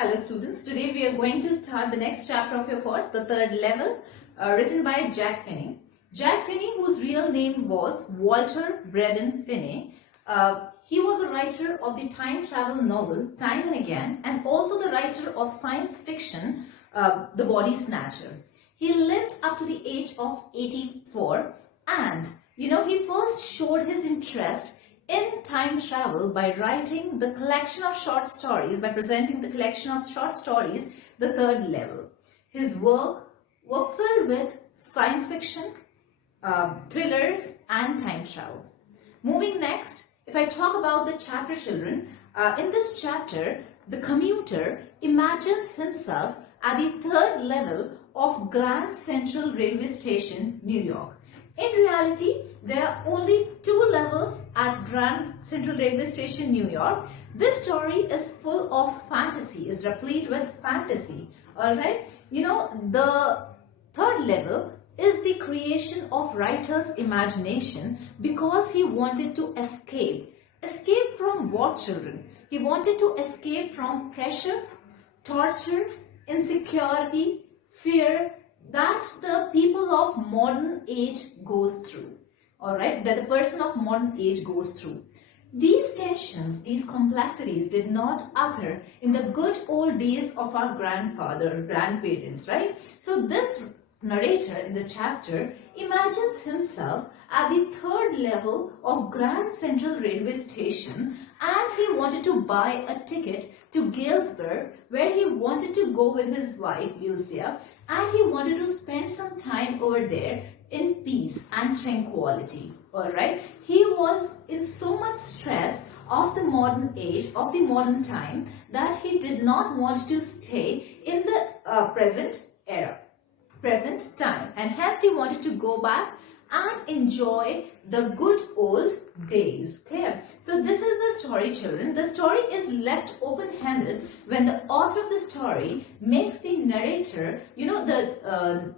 Hello students, today we are going to start the next chapter of your course, the third level, written by Jack Finney. Jack Finney, whose real name was Walter Braden Finney, he was a writer of the time travel novel Time and Again, and also the writer of science fiction, The Body Snatcher. He lived up to the age of 84 and he first showed his interest in time travel by writing the collection of short stories, by presenting the collection of short stories, The Third Level. His work were filled with science fiction, thrillers and time travel. Moving next, if I talk about the chapter children, in this chapter, the commuter imagines himself at the third level of Grand Central Railway Station, New York. In reality, there are only 2 levels at Grand Central Railway Station, New York. This story is full of fantasy, is replete with fantasy. Alright, the third level is the creation of writer's imagination because he wanted to escape. Escape from what, children? He wanted to escape from pressure, torture, insecurity, fear, that the people of modern age goes through, all right, that the person of modern age goes through. These tensions, these complexities did not occur in the good old days of our grandparents, right? So this narrator in the chapter imagines himself at the third level of Grand Central Railway Station, and he wanted to buy a ticket to Galesburg, where he wanted to go with his wife Lucia, and he wanted to spend some time over there in peace and tranquility. All right, he was in so much stress of the modern age, of the modern time, that he did not want to stay in the present time, and hence he wanted to go back and enjoy the good old days. Clear? So this is the story, children. The story is left open-handed when the author of the story makes the narrator, the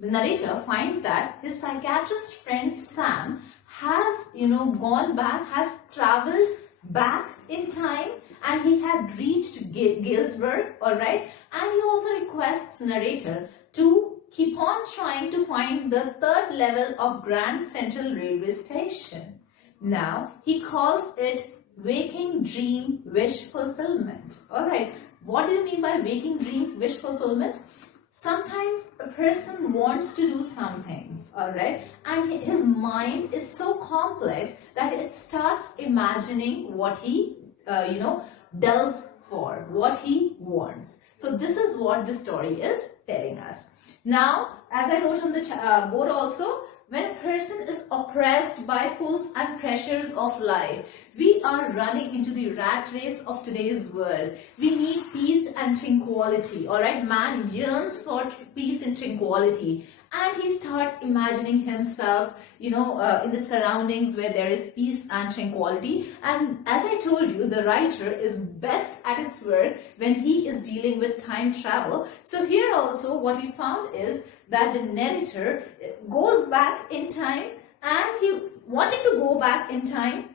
narrator finds that his psychiatrist friend Sam has, gone back, has traveled back in time, and he had reached Galesburg, all right, and he also requests narrator to keep on trying to find the third level of Grand Central Railway Station. Now, he calls it waking dream wish fulfillment. All right, what do you mean by waking dream wish fulfillment? Sometimes a person wants to do something, all right, and his mind is so complex that it starts imagining what he, delves for, what he wants. So this is what the story is telling us. Now, as I wrote on the board also, when a person is oppressed by pulls and pressures of life, we are running into the rat race of today's world. We need peace and tranquility, all right? Man yearns for peace and tranquility, and he starts imagining himself, in the surroundings where there is peace and tranquility. And as I told you, the writer is best at its work when he is dealing with time travel. So here also what we found is that the narrator goes back in time, and he wanted to go back in time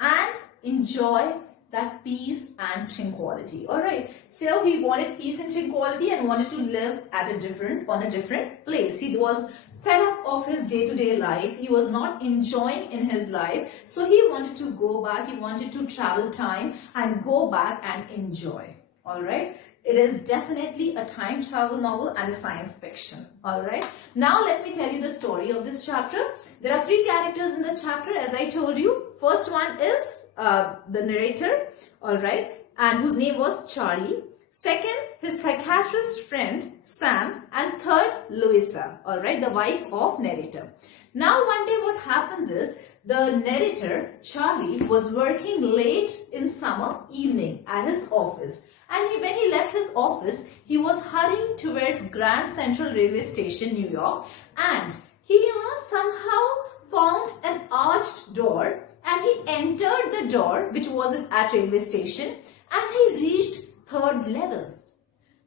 and enjoy that peace and tranquility. All right, so he wanted peace and tranquility and wanted to live at on a different place. He was fed up of his day-to-day life. He was not enjoying in his life, so he wanted to go back. He wanted to travel time and go back and enjoy. All right, it is definitely a time travel novel and a science fiction. All right, now let me tell you the story of this chapter. There are 3 characters in the chapter, as I told you. First one is the narrator, all right, and whose name was Charlie. Second, his psychiatrist friend Sam, and third, Louisa, all right, the wife of narrator. Now one day what happens is, the narrator Charlie was working late in summer evening at his office, and when he left his office, he was hurrying towards Grand Central Railway Station, New York, and he somehow found an arched door, and he entered the door, which was at railway station, and he reached third level.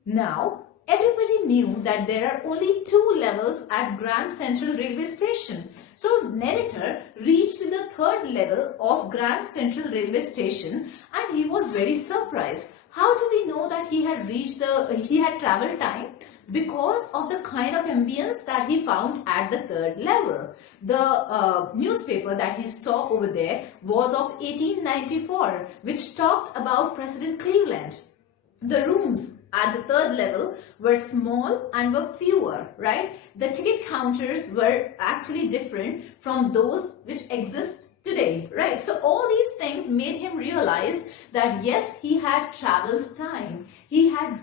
Now, everybody knew that there are only 2 levels at Grand Central Railway Station. So, narrator reached the third level of Grand Central Railway Station, and he was very surprised. How do we know that he had traveled time? Because of the kind of ambience that he found at the third level. The newspaper that he saw over there was of 1894, which talked about President Cleveland. The rooms at the third level were small and were fewer, right? The ticket counters were actually different from those which exist today, right? So all these things made him realize that yes, he had traveled time. He had,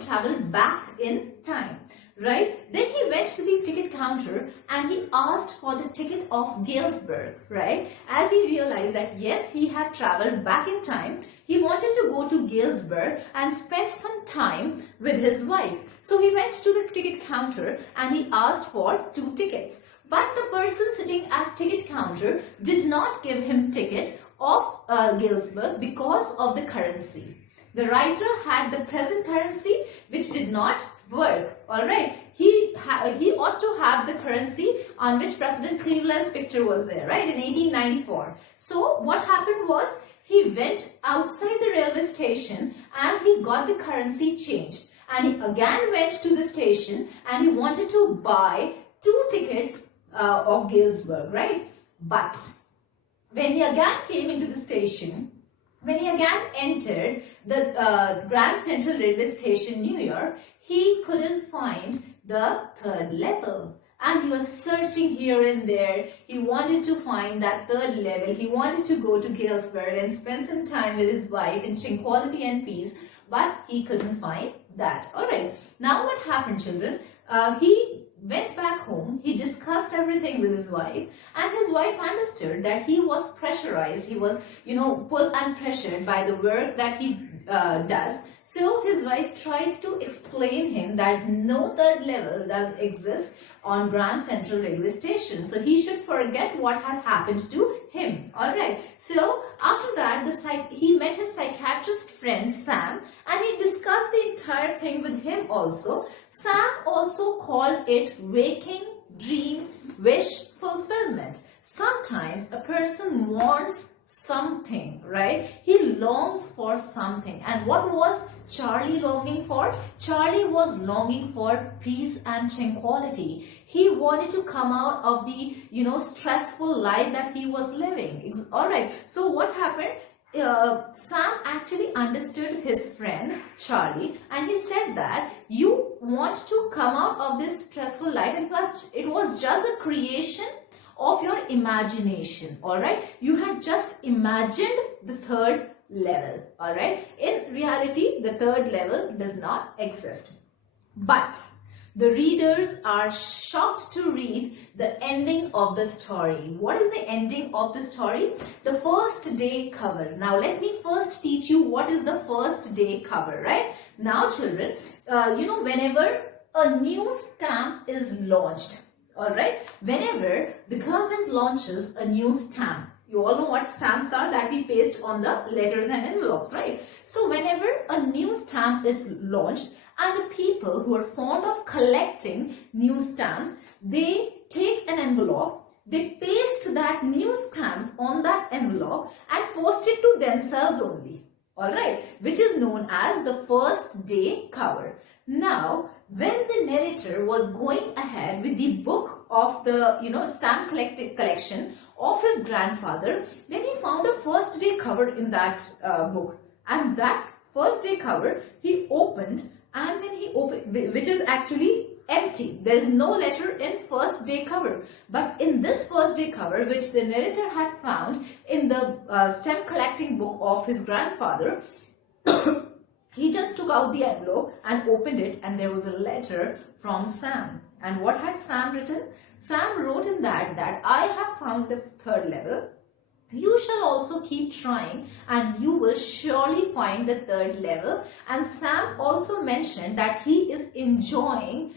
traveled back in time, right? Then he went to the ticket counter and he asked for the ticket of Galesburg, right? As he realized that yes, he had traveled back in time, he wanted to go to Galesburg and spend some time with his wife. So he went to the ticket counter and he asked for 2 tickets. But the person sitting at ticket counter did not give him ticket of Galesburg because of the currency. The writer had the present currency which did not work. All right. He ought to have the currency on which President Cleveland's picture was there, right, in 1894. So what happened was he went outside the railway station and he got the currency changed. And he again went to the station and he wanted to buy 2 tickets of Galesburg, right? But when he again came into the station, when he again entered the Grand Central Railway Station, New York, he couldn't find the third level. And he was searching here and there. He wanted to find that third level. He wanted to go to Galesburg and spend some time with his wife in tranquility and peace. But he couldn't find that. Alright. Now what happened, children? He went back home, he discussed everything with his wife, and his wife understood that he was pressurized, he was, pulled and pressured by the work that he does. So his wife tried to explain him that no third level does exist on Grand Central Railway Station. So he should forget what had happened to him. Alright. So after that, he met his psychiatrist friend Sam and he discussed the entire thing with him also. Sam also called it waking dream wish fulfillment. Sometimes a person wants something, right? He longs for something. And what was Charlie longing for? Charlie was longing for peace and tranquility. He wanted to come out of the, stressful life that he was living. All right. So what happened? Sam actually understood his friend Charlie and he said that you want to come out of this stressful life, and it was just the creation of your imagination. All right, you had just imagined the third level. All right, in reality the third level does not exist. But the readers are shocked to read the ending of the story. What is the ending of the story? The first day cover. Now let me first teach you what is the first day cover, right? Now children, whenever a new stamp is launched, all right, whenever the government launches a new stamp, you all know what stamps are that we paste on the letters and envelopes, right? So whenever a new stamp is launched, and the people who are fond of collecting new stamps, they take an envelope, they paste that new stamp on that envelope and post it to themselves only, all right, which is known as the first day cover. Now, when the narrator was going ahead with the book of the, stamp collection of his grandfather, then he found a first day cover in that book. And that first day cover he opened, and when he opened, which is actually empty, there is no letter in first day cover. But in this first day cover, which the narrator had found in the stamp collecting book of his grandfather, he just took out the envelope and opened it, and there was a letter from Sam. And what had Sam written? Sam wrote in that I have found the third level. You shall also keep trying and you will surely find the third level. And Sam also mentioned that he is enjoying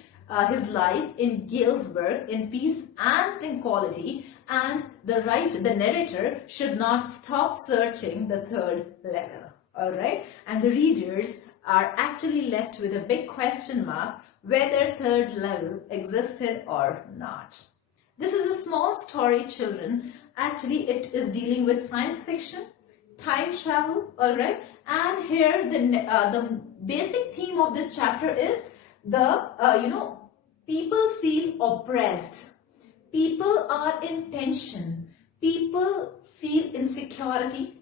his life in Galesburg in peace and tranquility, and the narrator should not stop searching the third level. All right, and the readers are actually left with a big question mark whether third level existed or not. This is a small story, children. Actually, it is dealing with science fiction, time travel, all right. And here the basic theme of this chapter is the people feel oppressed, people are in tension, people feel insecurity,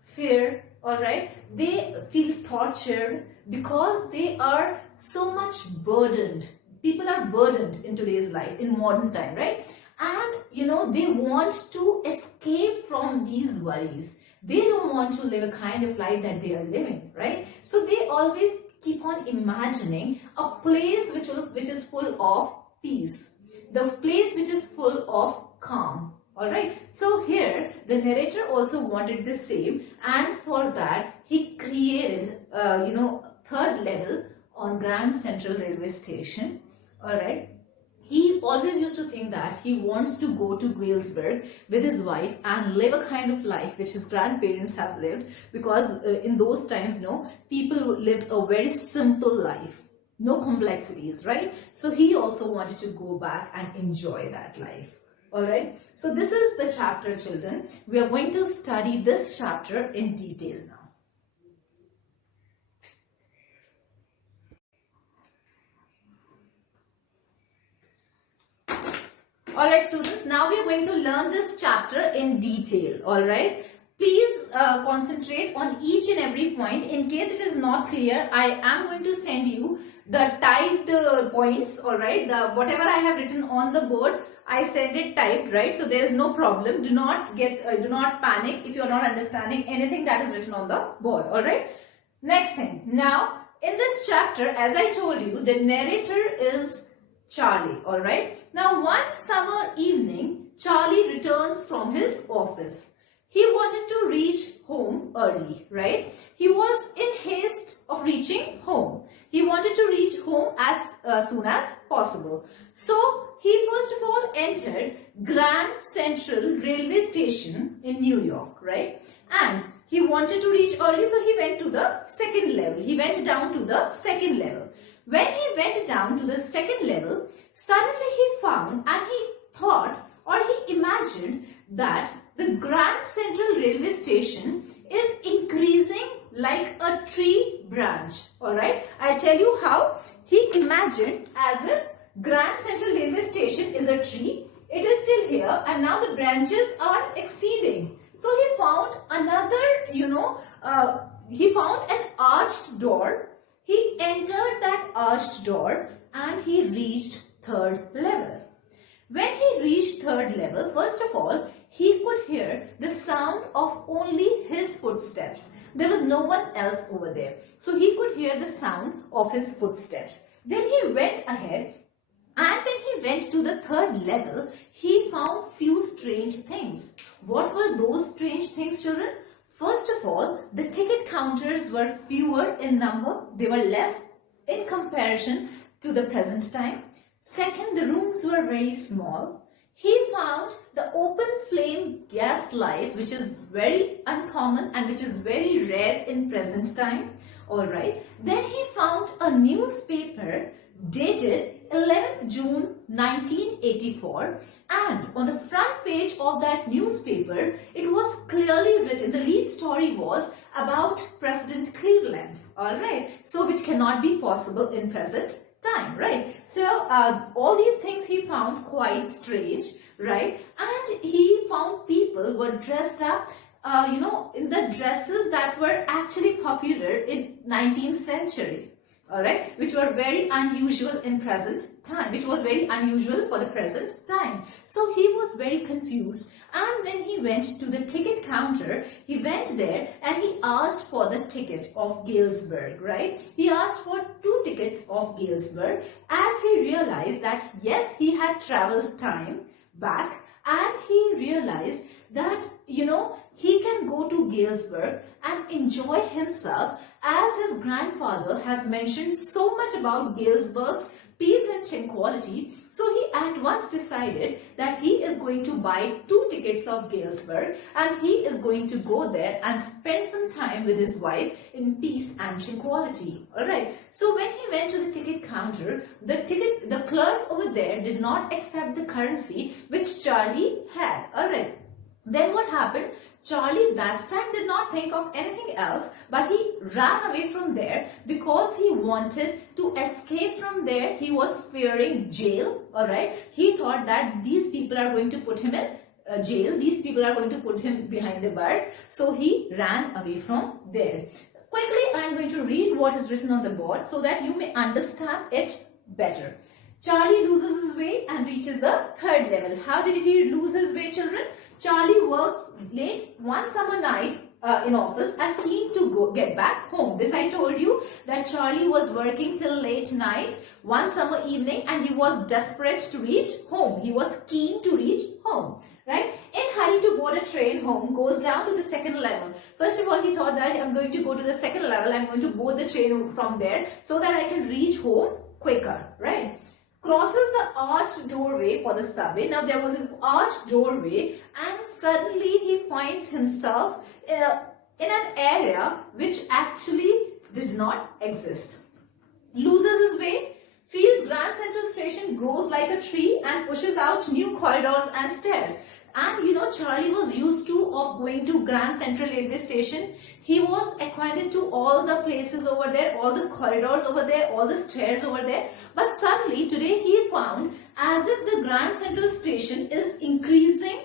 fear, all right. They feel tortured because they are so much burdened. People are burdened in today's life, in modern time, right? And they want to escape from these worries. They don't want to live a kind of life that they are living, right? So they always keep on imagining a place which is full of peace, the place which is full of calm. All right. So here the narrator also wanted the same, and for that he created third level on Grand Central Railway Station. All right. He always used to think that he wants to go to Galesburg with his wife and live a kind of life which his grandparents have lived, because in those times, people lived a very simple life, no complexities, right? So he also wanted to go back and enjoy that life. All right. So this is the chapter, children. We are going to study this chapter in detail now. All right, students, now we are going to learn this chapter in detail. All right. Please concentrate on each and every point. In case it is not clear, I am going to send you the typed points. All right. Whatever I have written on the board, I send it typed, right? So there is no problem. Do not panic if you are not understanding anything that is written on the board. All right. Next thing. Now, in this chapter, as I told you, the narrator is Charlie. All right. Now, one summer evening, Charlie returns from his office. He wanted to reach home early, right? He was in haste of reaching home. He wanted to reach home as soon as possible. So, he first of all entered Grand Central Railway Station in New York, right? And he wanted to reach early, so he went to the second level. He went down to the second level. When he went down to the second level, suddenly he found and he thought, or he imagined, that the Grand Central Railway Station is increasing like a tree branch. Alright, I'll tell you how. He imagined as if Grand Central Railway Station is a tree. It is still here and now the branches are exceeding. So he found another, he found an arched door. He entered that arched door and he reached third level. When he reached third level, first of all, he could hear the sound of only his footsteps. There was no one else over there. So he could hear the sound of his footsteps. Then he went ahead, and when he went to the third level, he found few strange things. What were those strange things, children? First of all, the ticket counters were fewer in number. They were less in comparison to the present time. Second, the rooms were very small. He found the open flame gas lights, which is very uncommon and which is very rare in present time. Alright. Then he found a newspaper dated 11th June 1984, and on the front page of that newspaper, it was clearly written, the lead story was about President Cleveland. Alright. So which cannot be possible in present time, right? So all these things he found quite strange, right? And he found people were dressed up in the dresses that were actually popular in 19th century, all right, which were very unusual in present time, which was very unusual for the present time. So he was very confused, and when he went to the ticket counter, he went there and he asked for the ticket of Galesburg, right? He asked for 2 tickets of Galesburg, as he realized that yes, he had traveled time back, and he realized that he can go to Galesburg and enjoy himself, as his grandfather has mentioned so much about Galesburg's peace and tranquility. So he at once decided that he is going to buy 2 tickets of Galesburg and he is going to go there and spend some time with his wife in peace and tranquility. Alright, so when he went to the ticket counter, the clerk over there did not accept the currency which Charlie had. Alright. Then what happened? Charlie that time did not think of anything else, but he ran away from there because he wanted to escape from there. He was fearing jail, alright. He thought that these people are going to put him in jail. These people are going to put him behind the bars. So he ran away from there. Quickly, I am going to read what is written on the board so that you may understand it better. Charlie loses his way and reaches the third level. How did he lose his way, children? Charlie works late one summer night in office and keen to get back home. This I told you that Charlie was working till late night one summer evening and he was desperate to reach home. He was keen to reach home. Right? In hurry to board a train home, goes down to the second level. First of all, he thought that I'm going to go to the second level. I'm going to board the train from there so that I can reach home quicker. Right? Crosses the arched doorway for the subway. Now there was an arched doorway and suddenly he finds himself in an area which actually did not exist. Loses his way. Feels Grand Central Station grows like a tree and pushes out new corridors and stairs. And you know, Charlie was used to of going to Grand Central Railway Station. He was acquainted to all the places over there, all the corridors over there, all the stairs over there. But suddenly today he found as if the Grand Central Station is increasing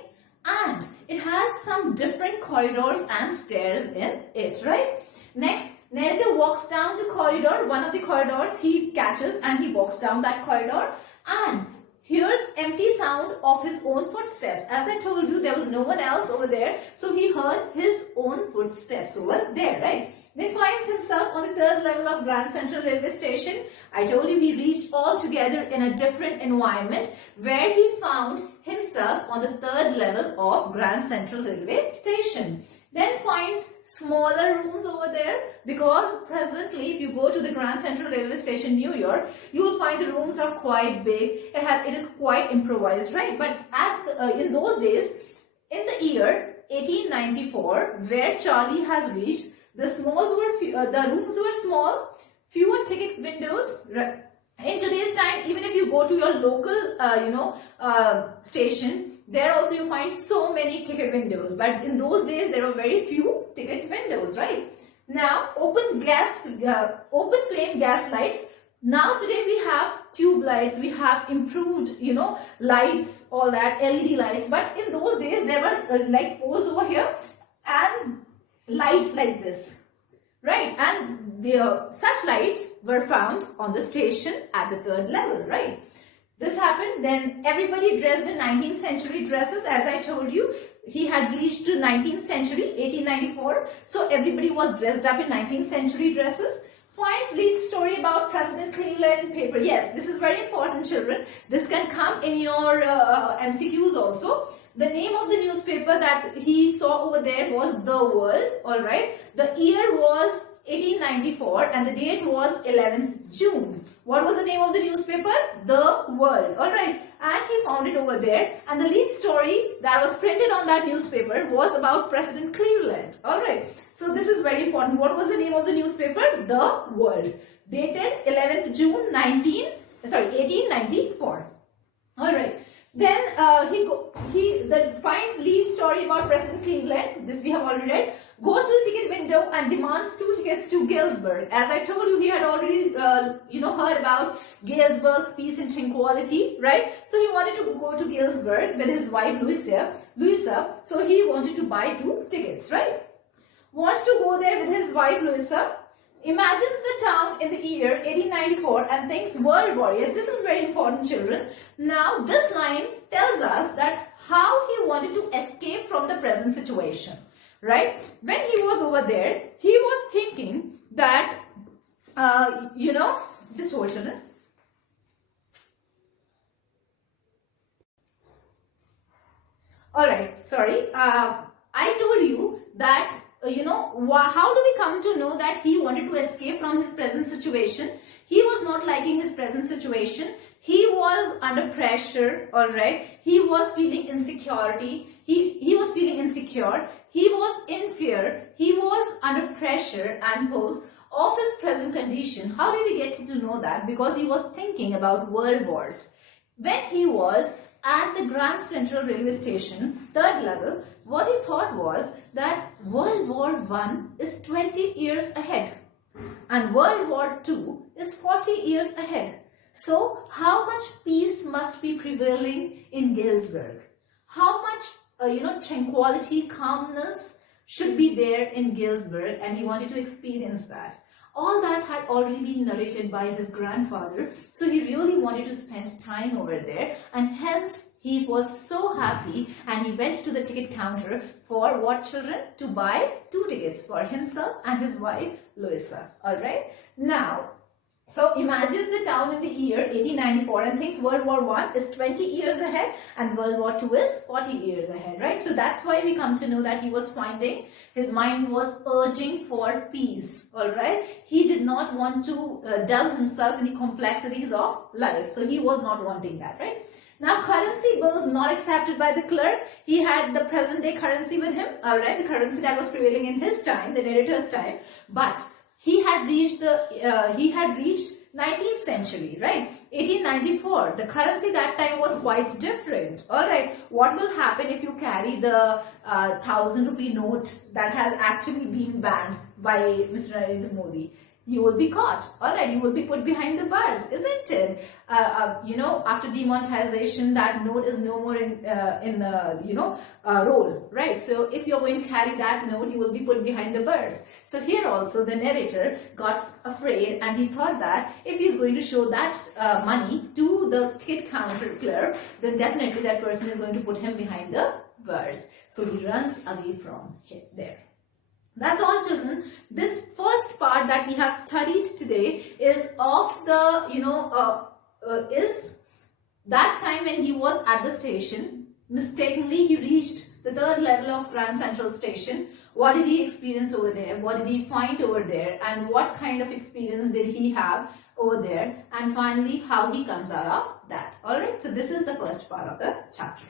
and it has some different corridors and stairs in it, right? Next, narrator walks down the corridor, one of the corridors he catches and he walks down that corridor and hears empty sound of his own footsteps. As I told you, there was no one else over there, so he heard his own footsteps over there, right? Then finds himself on the third level of Grand Central Railway Station. I told you he reached all together in a different environment where he found himself on the third level of Grand Central Railway Station. Then finds smaller rooms over there because presently if you go to the Grand Central Railway Station, New York, you will find the rooms are quite big. It is quite improvised, right? But in those days, in the year 1894, where Charlie has reached, the rooms were small, fewer ticket windows. In today's time, even if you go to your local, station, there also you find so many ticket windows. But in those days, there were very few ticket windows, right? Now, open flame gas lights. Now today we have tube lights, we have improved, lights, all that, LED lights. But in those days, there were like poles over here and lights like this. Right, and such lights were found on the station at the third level, right? This happened, then everybody dressed in 19th century dresses. As I told you, he had reached to 19th century, 1894. So everybody was dressed up in 19th century dresses. Finds leads story about President Cleveland in paper. Yes, this is very important, children. This can come in your MCQs also. The name of the newspaper that he saw over there was The World, alright. The year was 1894 and the date was 11th June. What was the name of the newspaper? The World, alright. And he found it over there and the lead story that was printed on that newspaper was about President Cleveland, alright. So this is very important. What was the name of the newspaper? The World. Dated 11th June 1894. Alright. Then he finds lead story about President Cleveland. This we have already read. Goes to the ticket window and demands 2 tickets to Galesburg. As I told you, he had already heard about Galesburg's peace and tranquility, right? So he wanted to go to Galesburg with his wife Louisa. So he wanted to buy 2 tickets, right? Wants to go there with his wife Louisa. Imagines the town in the year 1894 and thinks World War. Yes, this is very important, children. Now, this line tells us that how he wanted to escape from the present situation, right? When he was over there, he was thinking that, just hold, children. Alright, sorry. I told you that how do we come to know that he wanted to escape from his present situation? He was not liking his present situation. He was under pressure, alright. He was feeling insecurity. He was feeling insecure. He was in fear. He was under pressure and pulls of his present condition. How did we get to know that? Because he was thinking about world wars. When he was at the Grand Central Railway Station, third level, what he thought was that World War I is 20 years ahead and World War II is 40 years ahead. So how much peace must be prevailing in Galesburg? How much tranquility, calmness should be there in Galesburg, and he wanted to experience that. All that had already been narrated by his grandfather, so he really wanted to spend time over there, and hence he was so happy and he went to the ticket counter for what, children? To buy 2 tickets for himself and his wife Louisa. Alright, now so imagine the town in the year 1894 and thinks World War I is 20 years ahead and World War II is 40 years ahead, right? So that's why we come to know that he was finding, his mind was urging for peace, alright? He did not want to delve himself in the complexities of life. So he was not wanting that, right? Now, currency bills not accepted by the clerk. He had the present day currency with him, alright? The currency that was prevailing in his time, the narrator's time, but he had reached 19th century, right? 1894. The currency that time was quite different. All right. What will happen if you carry the 1,000 rupee note that has actually been banned by Mr. Narendra Modi? You will be caught. All right. You will be put behind the bars, isn't it? After demonetization, that note is no more in roll, right? So if you're going to carry that note, you will be put behind the bars. So here also the narrator got afraid and he thought that if he's going to show that money to the ticket counter clerk, then definitely that person is going to put him behind the bars. So he runs away from there. That's all, children. This first part that we have studied today is of the, is that time when he was at the station. Mistakenly, he reached the 3rd level of Grand Central Station. What did he experience over there? What did he find over there? And what kind of experience did he have over there? And finally, how he comes out of that. Alright, so this is the first part of the chapter.